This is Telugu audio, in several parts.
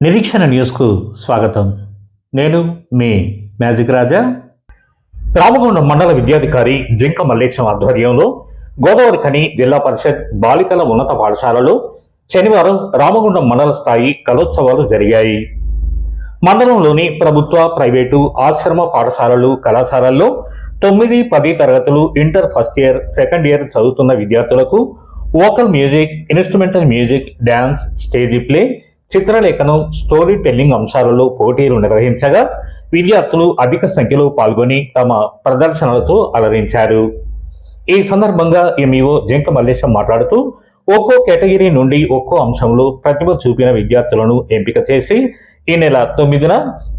నిరీక్షణ న్యూస్కు స్వాగతం. నేను మీ మ్యాజిక్ రాజా. రామగుండం మండల విద్యాధికారి జింక మల్లేశం ఆధ్వర్యంలో గోదావరి ఖని జిల్లా పరిషత్ బాలికల ఉన్నత పాఠశాలలో శనివారం రామగుండం మండల స్థాయి కలోత్సవాలు జరిగాయి. మండలంలోని ప్రభుత్వ ప్రైవేటు ఆశ్రమ పాఠశాలలు కళాశాలల్లో తొమ్మిది పది తరగతులు inter first year second year చదువుతున్న విద్యార్థులకు vocal music instrumental music dance stage play చిత్రలేఖనం స్టోరీ టెల్లింగ్ అంశాలలో పోటీలు నిర్వహించగా విద్యార్థులు అధిక సంఖ్యలో పాల్గొని తమ ప్రదర్శనలతో అలరించారు. ఈ సందర్భంగా ఎంఈఓ జింక మల్లేశం మాట్లాడుతూ ఒక్కో కేటగిరీ నుండి ఒక్కో అంశంలో ప్రతిభ చూపిన విద్యార్థులను ఎంపిక చేసి ఈ నెల తొమ్మిదిన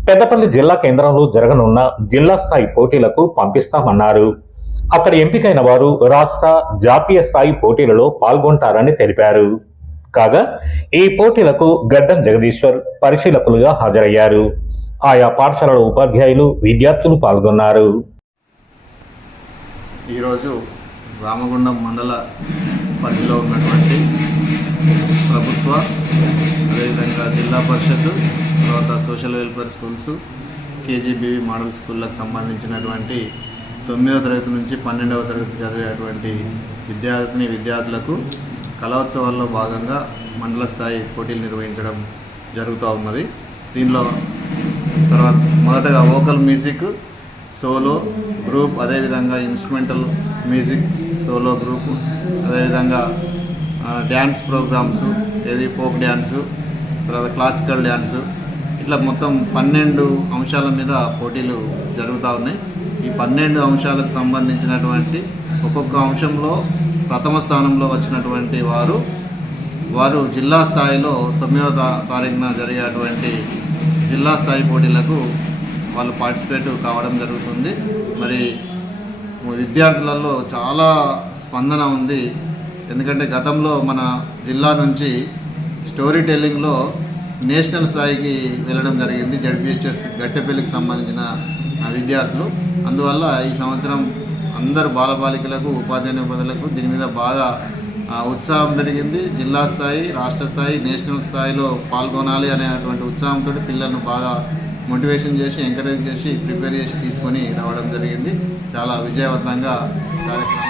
పెద్దపల్లి జిల్లా కేంద్రంలో జరగనున్న జిల్లా స్థాయి పోటీలకు పంపిస్తామన్నారు. అక్కడ ఎంపికైన వారు రాష్ట్ర జాతీయ స్థాయి పోటీలలో పాల్గొంటారని తెలిపారు. కాగా ఈ పోటీలకు గడ్డం జగదీశ్వర్ పరిశీలకులుగా హాజరయ్యారు. ఆయా పాఠశాలల ఉపాధ్యాయులు విద్యార్థులు పాల్గొన్నారు. ఈరోజు రామగుండం మండల పరిధిలో ఉన్నటువంటి ప్రభుత్వ అదేవిధంగా జిల్లా పరిషత్ తర్వాత social welfare schools KGBV model స్కూళ్ళకు సంబంధించినటువంటి తొమ్మిదవ తరగతి నుంచి పన్నెండవ తరగతి చదివేటువంటి విద్యార్థిని విద్యార్థులకు కళోత్సవాల్లో భాగంగా మండల స్థాయి పోటీలు నిర్వహించడం జరుగుతూ ఉన్నది. దీనిలో తర్వాత మొదటగా వోకల్ మ్యూజిక్ సోలో గ్రూప్ అదేవిధంగా ఇన్స్ట్రుమెంటల్ మ్యూజిక్ సోలో గ్రూప్ అదేవిధంగా డ్యాన్స్ ప్రోగ్రామ్స్ ఏది ఫోక్ డ్యాన్సు తర్వాత క్లాసికల్ డ్యాన్సు ఇట్లా మొత్తం పన్నెండు అంశాల మీద పోటీలు జరుగుతూ ఉన్నాయి. ఈ పన్నెండు అంశాలకు సంబంధించినటువంటి ఒక్కొక్క అంశంలో ప్రథమ స్థానంలో వచ్చినటువంటి వారు వారు జిల్లా స్థాయిలో తొమ్మిదవ తా తారీఖున జరిగేటువంటి జిల్లా స్థాయి పోటీలకు వాళ్ళు పార్టిసిపేట్ కావడం జరుగుతుంది. మరి విద్యార్థులలో చాలా స్పందన ఉంది. ఎందుకంటే గతంలో మన జిల్లా నుంచి స్టోరీ టెల్లింగ్లో నేషనల్ స్థాయికి వెళ్ళడం జరిగింది. జడ్పిహెచ్ఎస్ గట్టెపల్లికి సంబంధించిన ఆ విద్యార్థులు. అందువల్ల ఈ సంవత్సరం అందరు బాలబాలికలకు ఉపాధ్యాయ ఉపాధ్యాయులకు దీని మీద బాగా ఉత్సాహం పెరిగింది. జిల్లా స్థాయి రాష్ట్ర స్థాయి నేషనల్ స్థాయిలో పాల్గొనాలి అనేటువంటి ఉత్సాహంతో పిల్లలను బాగా మోటివేషన్ చేసి ఎంకరేజ్ చేసి ప్రిపేర్ చేసి తీసుకొని రావడం జరిగింది. చాలా విజయవంతంగా కార్యక్రమం.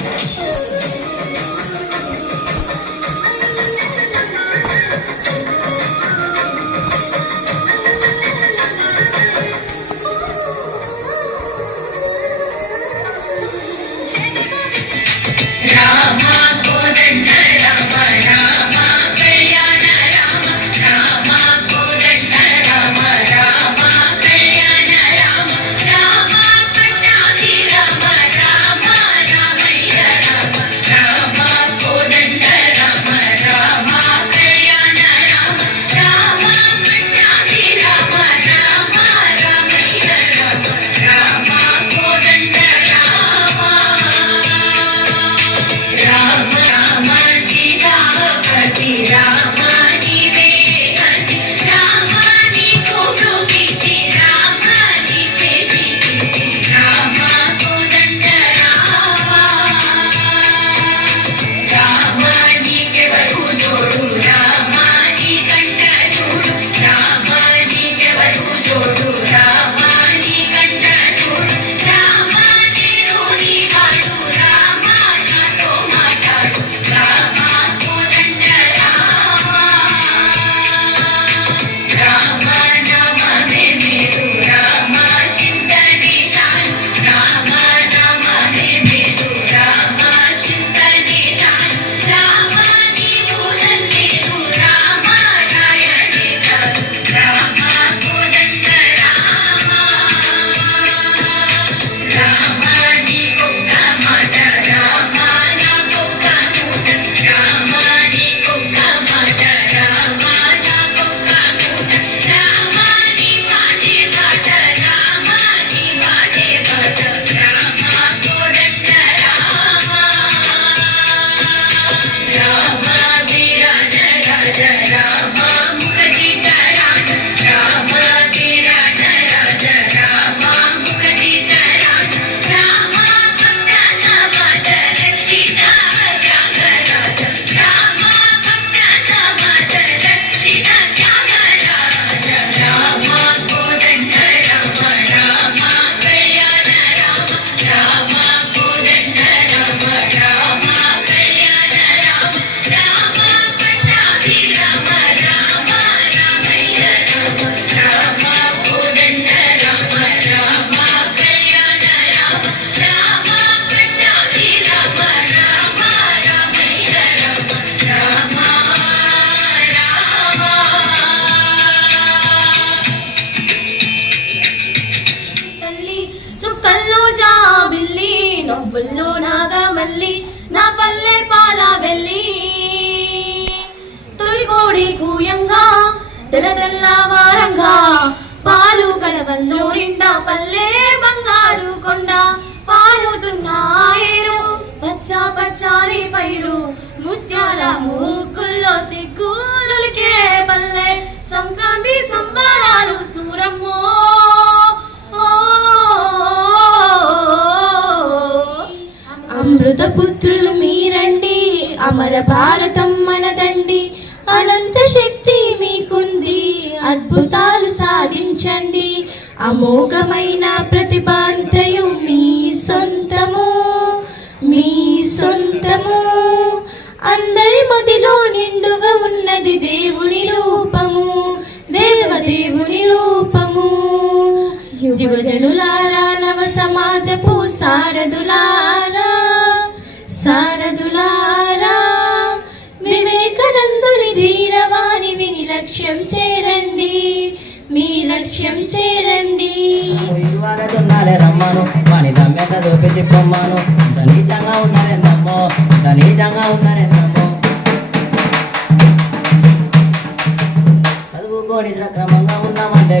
Thank you. మల్లి నా పల్లె పాల వెళ్ళి. తొలికోడి కూయంగా తెల తెల్లవారంగా పాలు కడవల్లో నిండా పల్లె బంగారు కొండ పారుతున్నాయేరు పచ్చ పచ్చారి పైరు ముత్యాల మూకుల్లో సిగ్గులకే పల్లె. సంక్రాంతి భారతం మనదండి. అనంత శక్తి మీకుంది. అద్భుతాలు సాధించండి. అమోఘమైన ప్రతిభ అంతయు మీ సొంతము. మీ సొంతము. అందరి మదిలో నిండుగా ఉన్నది దేవుని రూపము. దేవదేవుని రూపము. యువజనులారా నవ సమాజపు సారదులారా లక్ష్యం చేరండి. ఉన్నారే రమ్మను. వాని దమ్మెట దోపి పొమ్మను. ధనీతంగా ఉన్నారేందమ్మో ఉన్నారే నమ్మో. ఇంత ఉన్నారే నమ్మో. చదువుకోని క్రమంగా ఉన్నామంటే